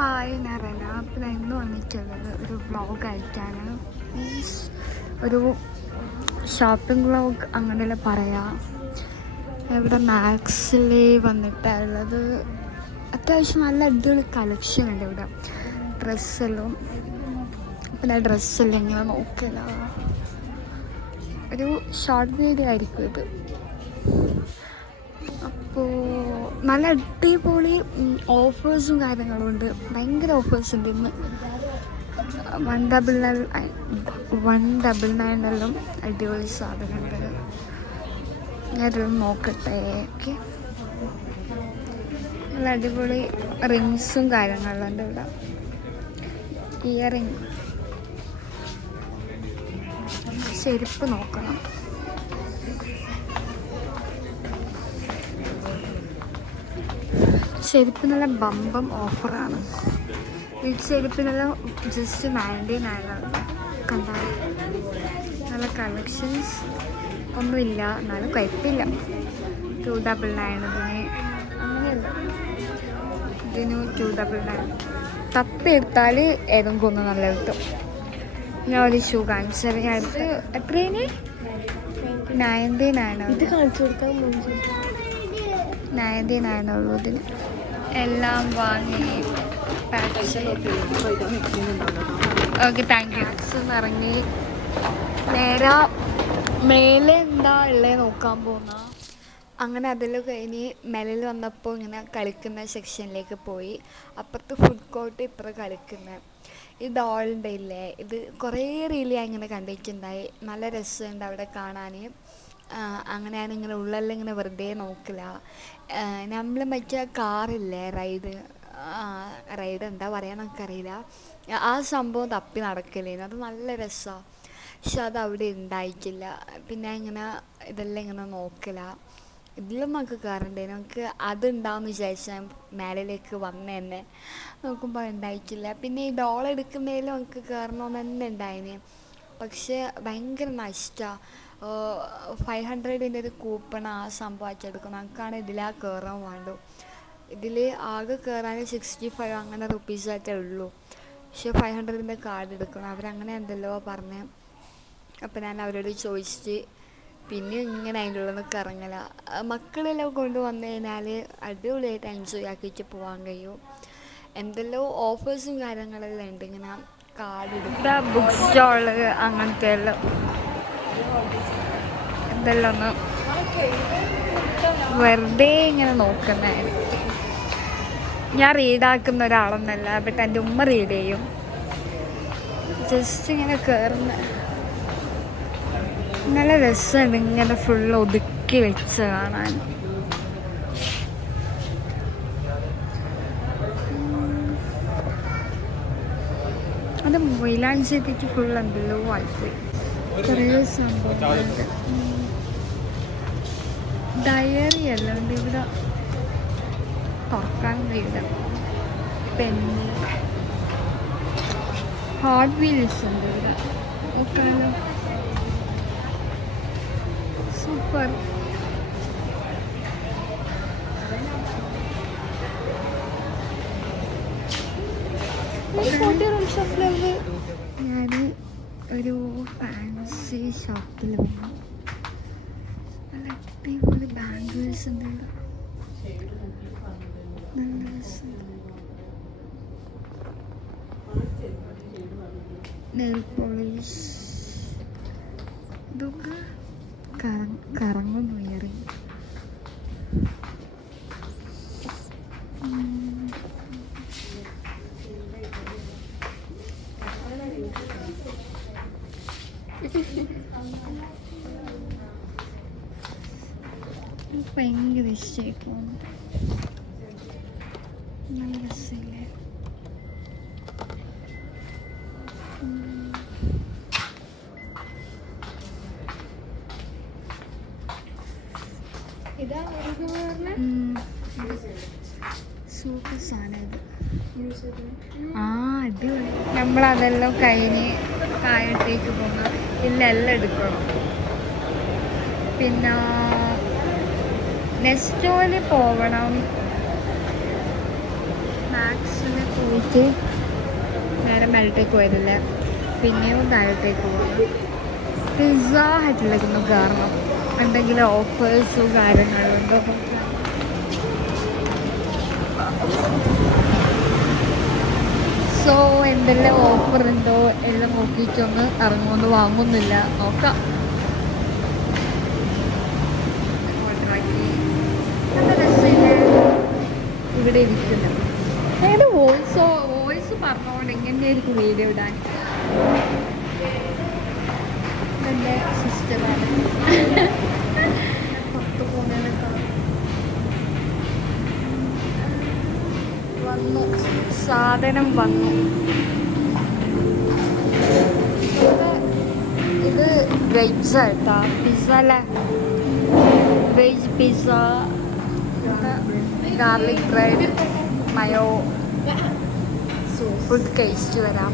Hi ഞാൻ റന. അപ്പോൾ ഞാൻ ഇന്ന് വന്നിട്ടുള്ളത് ഒരു വ്ളോഗായിട്ടാണ്. മീൻസ് ഒരു ഷോപ്പിംഗ് വ്ളോഗ് അങ്ങനെയല്ല പറയാം. ഇവിടെ മാക്സിൽ വന്നിട്ടുള്ളത് അത്യാവശ്യം നല്ല അടിപൊളി കളക്ഷൻ ഉണ്ട് ഇവിടെ ഡ്രസ്സെല്ലാം. അപ്പോൾ ഞാൻ ഡ്രസ്സെല്ലാം ഇങ്ങനെ നോക്കില്ല, ഒരു ഷോർട്ട് വീഡിയോ ആയിരിക്കും ഇത്. അപ്പോൾ നല്ല അടിപൊളി ഓഫേഴ്സും കാര്യങ്ങളും ഉണ്ട്, ഭയങ്കര ഓഫേഴ്സ് ഉണ്ട് ഇന്ന്. 199 അടിപൊളി സാധനമുണ്ട്. ഞാനത് നോക്കട്ടെ. ഓക്കെ, നല്ല അടിപൊളി റിങ്സും കാര്യങ്ങളും ഉണ്ട് ഇവിടെ. ഇയറിങ്, ചെരുപ്പ് നോക്കണം. ചെരുപ്പിനുള്ള ബമ്പം ഓഫറാണ്. ഈ ചെരുപ്പിനെല്ലാം ജസ്റ്റ് 99 കണ്ടാൽ. നല്ല കളക്ഷൻസ് ഒന്നുമില്ല, എന്നാലും കുഴപ്പമില്ല. 299 അങ്ങനെയല്ല, ഇതിന് 299. തപ്പെടുത്താൽ ഏതെങ്കിലും ഒന്ന് നല്ല കിട്ടും. ഞാൻ ഒരു ഷൂ കാണിച്ചത് അടുത്ത് എത്രയാണ്? 99 ഇത് കാണിച്ചു കൊടുത്താൽ 99 ഉള്ളൂ ഇതിന്. എല്ലാം വാങ്ങി ഓക്കെ, താങ്ക് യു. ഇറങ്ങി നേരെ മേലെ എന്താ ഉള്ളത് നോക്കാൻ പോകുന്ന. അങ്ങനെ അതിൽ കഴിഞ്ഞ് മേലിൽ വന്നപ്പോൾ ഇങ്ങനെ കളിക്കുന്ന സെക്ഷനിലേക്ക് പോയി. അപ്പുറത്ത് ഫുഡ് കോർട്ട് ഇപ്പുറം കളിക്കുന്നത്. ഈ ഡോളിൻ്റെ ഇല്ലേ, ഇത് കുറേ റീല് ഞാൻ ഇങ്ങനെ കണ്ടിട്ടുണ്ടായി. നല്ല രസമുണ്ട് അവിടെ കാണാൻ. അങ്ങനെ ഞാനിങ്ങനെ ഉള്ളെല്ലാം ഇങ്ങനെ വെറുതെ നോക്കില്ല. നമ്മൾ മറ്റേ കാറില്ലേ, റൈഡ് എന്താ പറയുക നമുക്കറിയില്ല, ആ സംഭവം തപ്പി നടക്കലേന്. അത് നല്ല രസമാണ്, പക്ഷെ അത് അവിടെ ഉണ്ടായിട്ടില്ല. പിന്നെ ഇങ്ങനെ ഇതെല്ലാം ഇങ്ങനെ നോക്കില്ല. ഇതിലും നമുക്ക് കയറണ്ടേ, നമുക്ക് അതുണ്ടാവുമെന്ന് വിചാരിച്ചാൽ മേലിലേക്ക് വന്ന് തന്നെ നോക്കുമ്പോൾ ഉണ്ടായിട്ടില്ല. പിന്നെ ഈ ഡോൾ എടുക്കുന്നതിലും നമുക്ക് കയറണമെന്ന് തന്നെ ഉണ്ടായിന്, പക്ഷേ ഭയങ്കര നഷ്ടമാണ്. 500ൻ്റെ ഒരു കൂപ്പൺ ആ സംഭവമായിട്ട് എടുക്കും. നമുക്കാണ് ഇതിലാ കയറാൻ വേണ്ടു. ഇതിൽ ആകെ കയറാൻ 65 അങ്ങനെ റുപ്പീസായിട്ടേ ഉള്ളൂ. പക്ഷേ 500ൻ്റെ കാർഡ് എടുക്കണം, അവരങ്ങനെ എന്തെല്ലോ പറഞ്ഞ്. അപ്പോൾ ഞാൻ അവരോട് ചോദിച്ചിട്ട് പിന്നെ ഇങ്ങനെ അതിൻ്റെ ഉള്ളിൽ നിന്ന് ഇറങ്ങല. മക്കളെല്ലാം കൊണ്ടുവന്നു കഴിഞ്ഞാൽ അടിപൊളിയായിട്ട് എൻജോയ് ആക്കിയിട്ട് പോകാൻ കഴിയും. എന്തെല്ലോ ഓഫേഴ്സും കാര്യങ്ങളെല്ലാം ഉണ്ട്. ഇങ്ങനെ കാർഡ് എടുക്കുക, ബുക്ക് സ്റ്റോള് അങ്ങനത്തെ എല്ലാം എന്തെല്ലാം ഒന്ന് വെറുതെ ഇങ്ങനെ നോക്കുന്നതായിരിക്കും. ഞാൻ റീഡാക്കുന്ന ഒരാളൊന്നല്ല, ബട്ട് എൻ്റെ ഉമ്മ റീഡ് ചെയ്യും. ജസ്റ്റ് ഇങ്ങനെ കയറുന്ന നല്ല രസമുണ്ട്, ഇങ്ങനെ ഫുള്ള് ഒതുക്കി വെച്ച് കാണാൻ. അത് മൊയിലാഞ്ചേരിക്ക് ഫുൾ ഉണ്ടല്ലോ ആയിപ്പോയി. കുറേ സംഭവങ്ങളുണ്ട്. ഡയറി എല്ലാം ഉണ്ട് ഇവിടെ, തുറക്കാൻ കഴിയില്ല. പെന്ന്, ഹോട്ട് വീൽസ് ഉണ്ട് ഇവിടെ നോക്കാലോ. സൂപ്പർ. ഞാൻ ഒരു ഫാൻസി ഷോപ്പിൽ വന്നു. നല്ല അടിപൊളി ബാംഗിൾസ് ഉണ്ട് ഇവിടെ, നല്ല രസം. നെയിൽ പോളിഷ്, ഇതൊക്കെ കറങ്ങുന്നു ഇയറിങ്. ഭയങ്കര ഇഷ്ടമായി പോകുന്നു, നല്ല രസമില്ലേ. സൂപ്പർ സാധനം ഇത്. അടിപൊളി. നമ്മളതെല്ലാം കഴിഞ്ഞ് താഴത്തേക്ക് പോകണം, ഇല്ലെല്ലാം എടുക്കണം. പിന്നെ നെസ്റ്റോയിൽ പോകണം, മാക്സിൽ പോയി കഴിഞ്ഞിട്ട് നേരെ മേലത്തേക്ക് വരില്ല, പിന്നെയും താഴത്തേക്ക് പോകുന്നു. പിസ്സ ഹട്ടിലേക്കൊന്നും കയറണം, എന്തെങ്കിലും ഓഫേഴ്സും കാര്യങ്ങളും ഉണ്ടോ. സോ എന്തെല്ലാം ഓഫർ ഉണ്ടോ എല്ലാം നോക്കിയിട്ടൊന്ന് ഇറങ്ങുമെന്ന് വാങ്ങുന്നില്ല, നോക്കാം. നല്ല രസമില്ല ഇവിടെ ഇരിക്കുന്നത്. ഏത് വോയിസ് പറഞ്ഞുകൊണ്ട് എങ്ങനെയായിരിക്കും വീഡിയോ ഇടാൻ. എൻ്റെ സിസ്റ്ററാണ് പുറത്ത് പോകുന്നതിനൊക്കെ വന്നു, സാധനം വന്നു. ഇത് വെജ് ആയിട്ടാ പിസ്സ അല്ലേ, വെജ് പിസ്സ, ഗാർലിക് ബ്രെഡ്, മയോ. ഫുഡ് കഴിച്ചിട്ട് വരാം.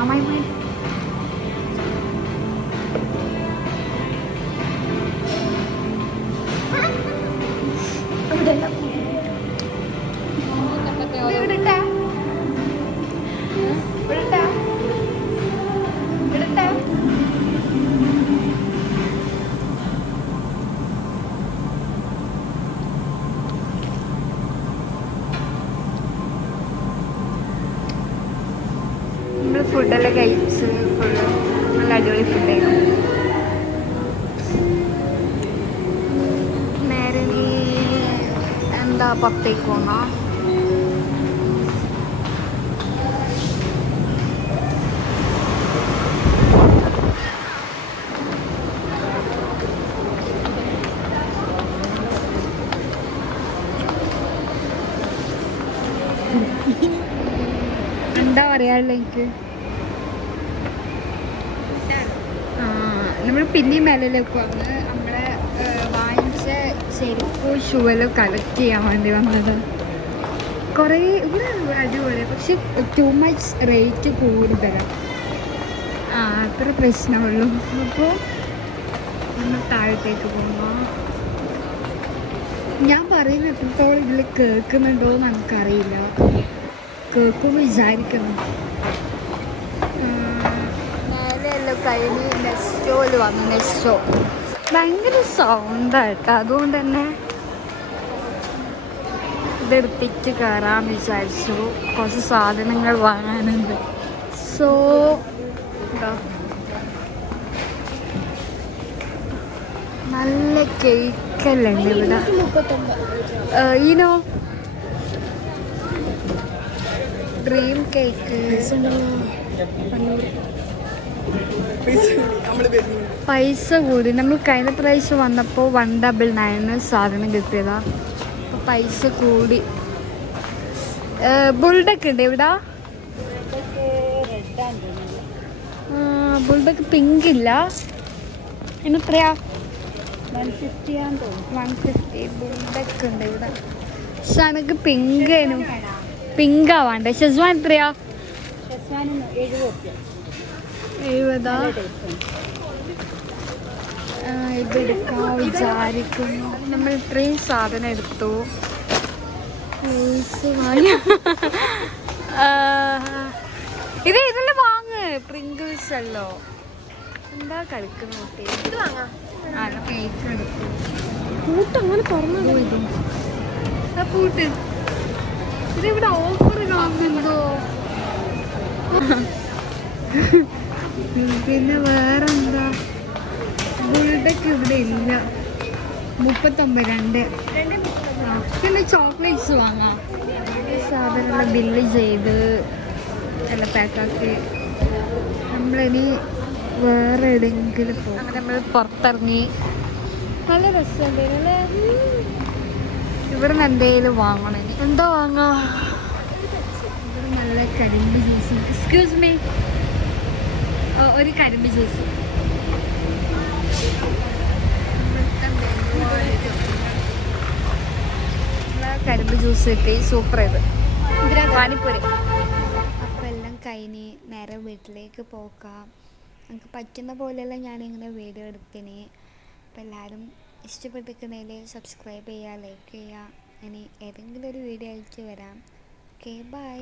അമ്മായി നമ്മൾ ഫുഡെല്ലാം കഴിച്ച് ഫുള്ള് നല്ല അടിപൊളി ഫുഡായിരുന്നു. നേരെ നീ എന്താ പുറത്തേക്ക് പോന്നാ. എന്താ പറയാനുള്ള എനിക്ക്. നമ്മൾ പിന്നെയും മേലേക്ക് വന്ന് നമ്മളെ വാങ്ങിച്ച ചെരുപ്പും ഷൂവെല്ലാം കളക്ട് ചെയ്യാൻ വേണ്ടി വന്നത്. കുറേ ഇവിടെ അടിപൊളി, പക്ഷെ ടു മച്ച് റേറ്റ് കൂടുതലാണ്. അത്ര പ്രശ്നമുള്ളൂ. അപ്പോൾ നമ്മൾ താഴത്തേക്ക് പോകുമ്പോൾ ഞാൻ പറയുന്നത് എത്രത്തോളം ഇതിൽ കേൾക്കുന്നുണ്ടോ എന്ന് നമുക്കറിയില്ല. കേൾക്കുമെന്ന് വിചാരിക്കുന്നു. നേരെയെല്ലാം കഴിഞ്ഞ് നെസ്റ്റോയിൽ വന്നു. നെസ്റ്റോ ഭയങ്കര സൗണ്ടായിട്ടോ, അതുകൊണ്ട് തന്നെ ഇതെടുത്തിട്ട് കയറാമെന്ന് വിചാരിച്ചു. കുറച്ച് സാധനങ്ങൾ വാങ്ങാനുണ്ട്. സോ നല്ല കേക്കല്ലേ ഇവിടെ. ഈനോ ഡ്രീം കേക്ക് പൈസ കൂടി. നമ്മൾ കഴിഞ്ഞ പ്രാവശ്യം വന്നപ്പോൾ 199 സാധനം കിട്ടിയതാ. അപ്പോൾ പൈസ കൂടി. ബുൾഡക്ക് ഉണ്ട് ഇവിടെ. ബുൾഡക്ക് പിങ്ക് ഇല്ല. എത്രയാ? 150 ബുൾഡക്ക് ഉണ്ട് ഇവിടെ. പക്ഷെ എനിക്ക് പിങ്കാ വേണ്ടേ. ഷെസ്വാൻ എത്രയാ? 70. ഇതെടുക്കാൻ വിചാരിക്കുന്നു. നമ്മൾ ഇത്രയും സാധനം എടുത്തു. ഇതെല്ലാം വാങ്ങ്. പ്രിങ്കിൾസ് അല്ലോ. എന്താ കളിക്കുന്നു? കേക്ക് എടുത്തു. കൂട്ട് അങ്ങനെ തുറന്നു. പൂട്ട് ഇതിവിടെ ഓഫർ കാണുന്നുണ്ടോ? പിന്നെ വേറെന്താ? ബുൾഡക്ക് ഇവിടെ ഇല്ല. 39. പിന്നെ ചോക്ലേറ്റ്സ് വാങ്ങാം. സാധനമെല്ലാം ബില്ല് ചെയ്ത് എല്ലാം പാക്കാക്കി നമ്മളിനി വേറെ എവിടെയെങ്കിലും പോകും. അങ്ങനെ നമ്മൾ പുറത്തിറങ്ങി. നല്ല രസമുണ്ട് അല്ലേ? ഇവിടെ നിന്ന് എന്തെങ്കിലും വാങ്ങണം. ഇനി എന്താ വാങ്ങാ? ഇവിടെ നല്ല കരിമ്പ് ജ്യൂസ്. എക്സ്ക്യൂസ് മീ, ഒരു കരിമ്പ് ജ്യൂസ്. കരിമ്പ് ജ്യൂസ് കിട്ടി. സൂപ്പർ. ഇത് പാനിപ്പൂരി. അപ്പോൾ എല്ലാം കഴിഞ്ഞ് നേരെ വീട്ടിലേക്ക് പോക്കാം. നമുക്ക് പറ്റുന്ന പോലെയെല്ലാം ഞാനിങ്ങനെ വീഡിയോ എടുത്തിന്. അപ്പോൾ എല്ലാവരും ഇഷ്ടപ്പെട്ടിരിക്കുന്നതിൽ സബ്സ്ക്രൈബ് ചെയ്യുക, ലൈക്ക് ചെയ്യുക. ഇനി ഏതെങ്കിലും ഒരു വീഡിയോ ആയിട്ട് വരാം. Okay, by.